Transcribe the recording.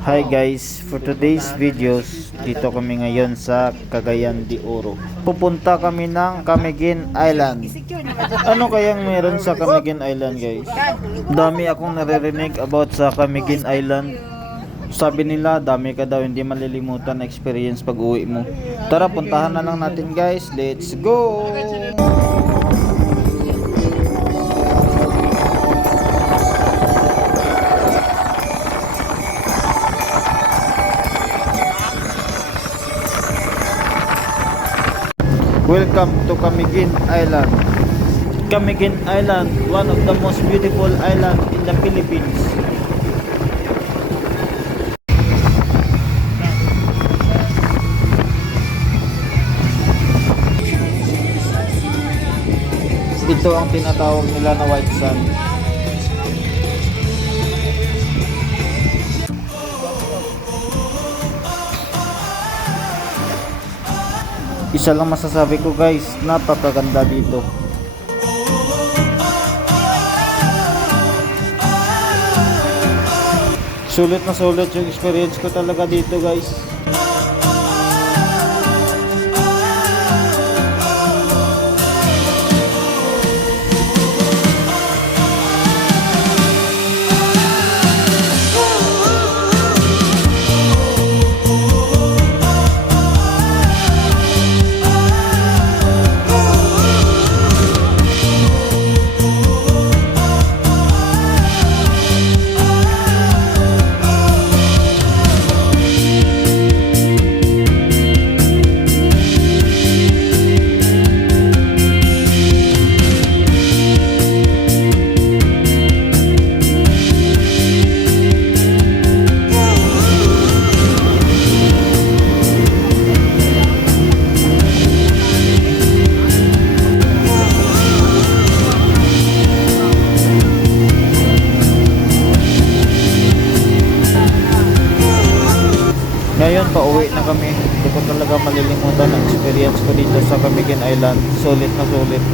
Hi guys, for today's videos, dito kami ngayon sa Cagayan de Oro. Pupunta kami ng Camiguin Island. Ano kayang meron sa Camiguin Island guys? Dami akong naririnig about sa Camiguin Island. Sabi nila, dami ka daw hindi malilimutan na experience pag uwi mo. Tara, puntahan na lang natin guys. Let's go! Welcome to Camiguin Island. Camiguin Island, one of the most beautiful island in the Philippines. Ito ang tinatawag nila na white sand. Isa lang masasabi ko guys, napakaganda dito. Sulit na sulit yung experience ko talaga dito guys. Ngayon, pauwi na kami. Hindi ko talaga malilimutan ang experience ko dito sa Camiguin Island. Sulit na sulit.